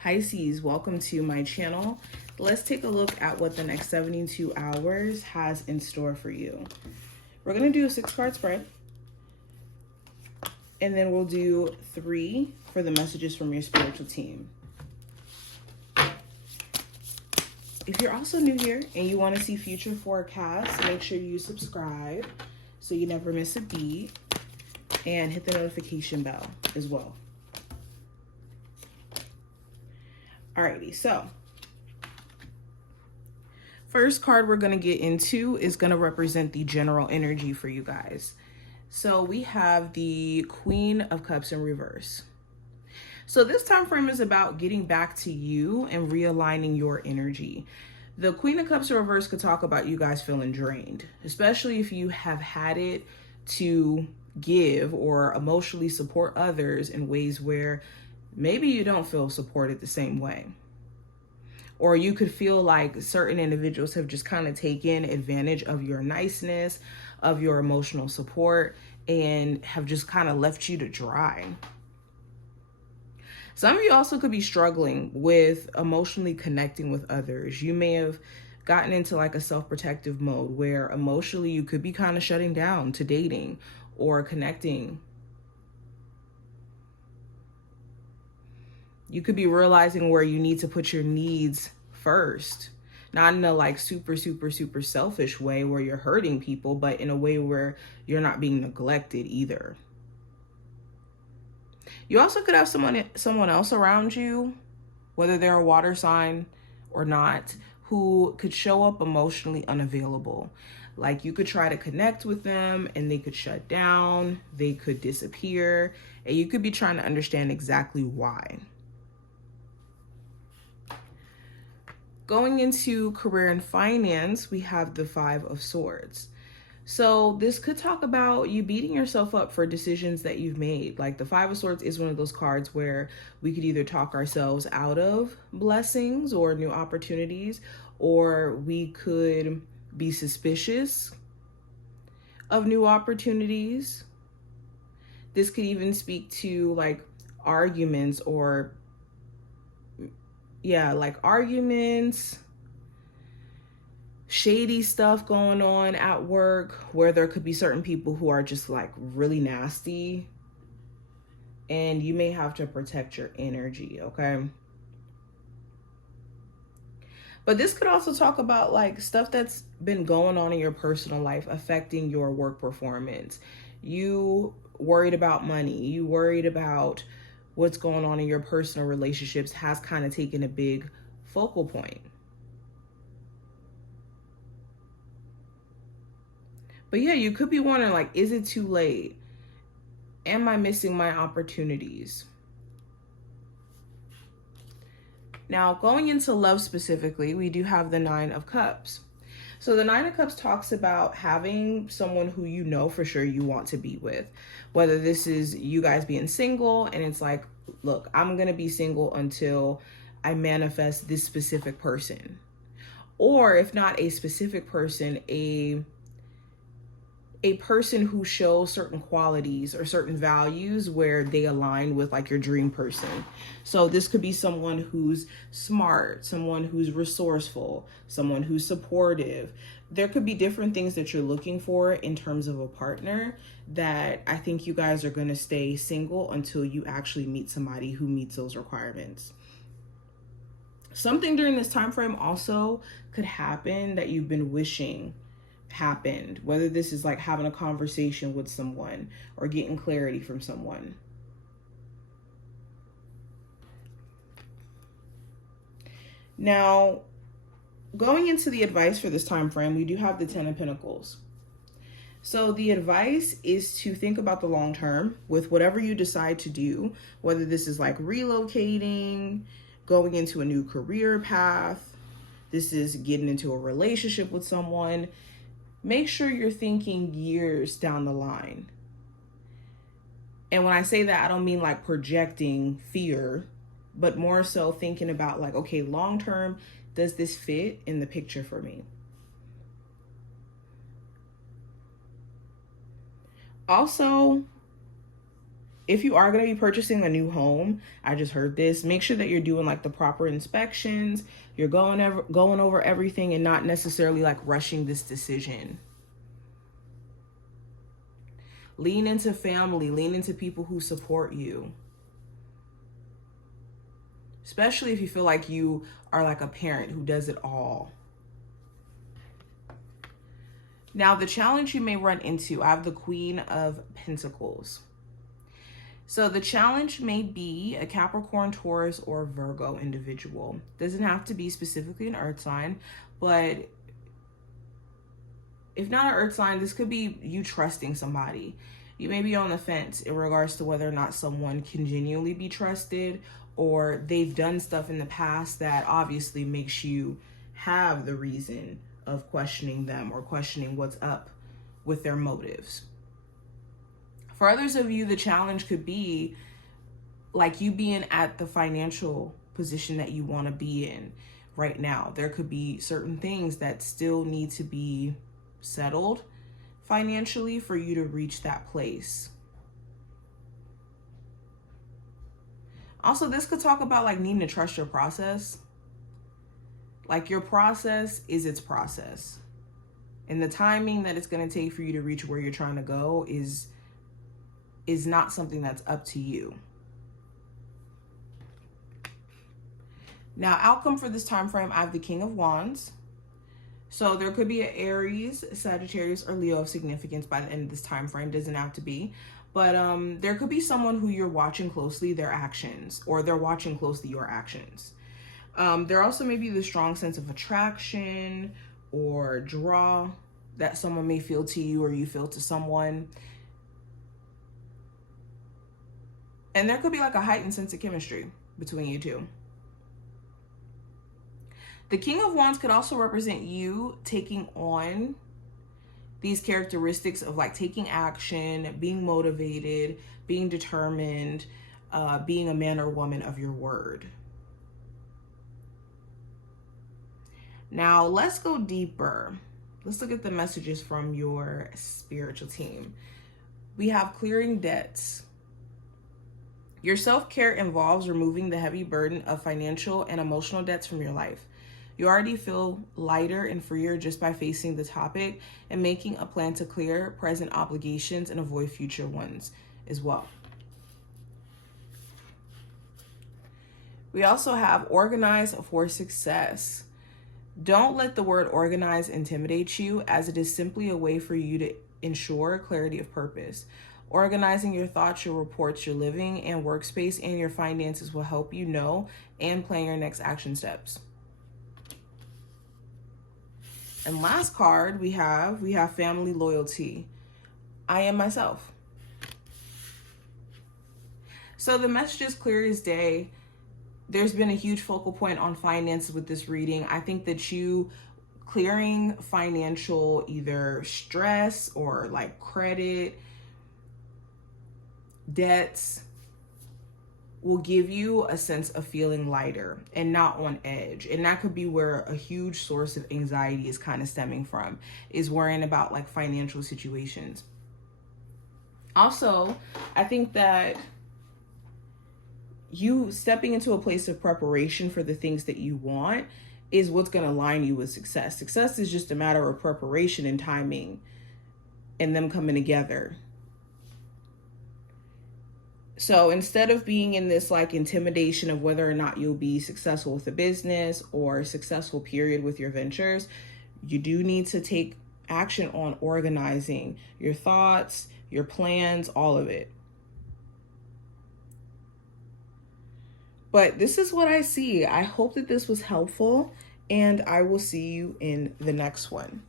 Pisces, welcome to my channel. Let's take a look at what the next 72 hours has in store for you. We're going to do a 6-card spread, and then we'll do 3 for the messages from your spiritual team. If you're also new here and you want to see future forecasts, make sure you subscribe so you never miss a beat, and hit the notification bell as well. Alrighty, so first card we're going to get into is going to represent the general energy for you guys. So we have the Queen of Cups in reverse. So this time frame is about getting back to you and realigning your energy. The Queen of Cups in reverse could talk about you guys feeling drained, especially if you have had it to give or emotionally support others in ways where maybe you don't feel supported the same way. Or you could feel like certain individuals have just kind of taken advantage of your niceness, of your emotional support, and have just kind of left you to dry. Some of you also could be struggling with emotionally connecting with others. You may have gotten into like a self-protective mode where emotionally you could be kind of shutting down to dating or connecting. You could be realizing where you need to put your needs first, not in a like super selfish way where you're hurting people, but in a way where you're not being neglected either. You also could have someone else around you, whether they're a water sign or not, who could show up emotionally unavailable. Like you could try to connect with them and they could shut down, they could disappear, and you could be trying to understand exactly why. Going into career and finance, we have the 5 of Swords. So this could talk about you beating yourself up for decisions that you've made. Like the 5 of Swords is one of those cards where we could either talk ourselves out of blessings or new opportunities, or we could be suspicious of new opportunities. This could even speak to like arguments or arguments, shady stuff going on at work where there could be certain people who are just like really nasty, and you may have to protect your energy, okay? But this could also talk about like stuff that's been going on in your personal life affecting your work performance. You worried about money, you worried about what's going on in your personal relationships has kind of taken a big focal point. But yeah, you could be wondering like, is it too late? Am I missing my opportunities? Now, going into love specifically, we do have the 9 of Cups. So the 9 of Cups talks about having someone who you know for sure you want to be with. Whether this is you guys being single and it's like, look, I'm going to be single until I manifest this specific person. Or if not a specific person, a person who shows certain qualities or certain values where they align with like your dream person. So this could be someone who's smart, someone who's resourceful, someone who's supportive. There could be different things that you're looking for in terms of a partner that I think you guys are going to stay single until you actually meet somebody who meets those requirements. Something during this time frame also could happen that you've been wishing happened, whether this is like having a conversation with someone or getting clarity from someone. Now, going into the advice for this time frame, we do have the 10 of Pentacles. So the advice is to think about the long term with whatever you decide to do, whether this is like relocating, going into a new career path, this is getting into a relationship with someone. Make sure you're thinking years down the line. And when I say that, I don't mean like projecting fear, but more so thinking about like, okay, long term, does this fit in the picture for me? Also, if you are going to be purchasing a new home, I just heard this, make sure that you're doing like the proper inspections, you're going over everything and not necessarily like rushing this decision. Lean into family, lean into people who support you. Especially if you feel like you are like a parent who does it all. Now, the challenge you may run into, I have the Queen of Pentacles. So the challenge may be a Capricorn, Taurus, or Virgo individual. Doesn't have to be specifically an earth sign, but if not an earth sign, this could be you trusting somebody. You may be on the fence in regards to whether or not someone can genuinely be trusted, or they've done stuff in the past that obviously makes you have the reason of questioning them or questioning what's up with their motives. For others of you, the challenge could be like you being at the financial position that you want to be in right now. There could be certain things that still need to be settled financially for you to reach that place. Also, this could talk about like needing to trust your process. Like your process is its process. And the timing that it's going to take for you to reach where you're trying to go is not something that's up to you. Now, outcome for this time frame, I have the King of Wands. So there could be an Aries, Sagittarius, or Leo of significance by the end of this time frame. Doesn't have to be. But there could be someone who you're watching closely their actions, or they're watching closely your actions. There also may be the strong sense of attraction or draw that someone may feel to you or you feel to someone. And there could be like a heightened sense of chemistry between you two. The King of Wands could also represent you taking on these characteristics of like taking action, being motivated, being determined, being a man or woman of your word. Now, let's go deeper. Let's look at the messages from your spiritual team. We have clearing debts. Your self-care involves removing the heavy burden of financial and emotional debts from your life. You already feel lighter and freer just by facing the topic and making a plan to clear present obligations and avoid future ones as well. We also have organize for success. Don't let the word organize intimidate you, as it is simply a way for you to ensure clarity of purpose. Organizing your thoughts, your reports, your living and workspace, and your finances will help you know and plan your next action steps. And last card we have family loyalty. I am myself. So the message is clear as day. There's been a huge focal point on finances with this reading. I think that you clearing financial either stress or like credit debts will give you a sense of feeling lighter and not on edge. And that could be where a huge source of anxiety is kind of stemming from, is worrying about like financial situations. Also, I think that you stepping into a place of preparation for the things that you want is what's going to align you with success. Success is just a matter of preparation and timing and them coming together. So instead of being in this like intimidation of whether or not you'll be successful with a business or successful period with your ventures, you do need to take action on organizing your thoughts, your plans, all of it. But this is what I see. I hope that this was helpful, and I will see you in the next one.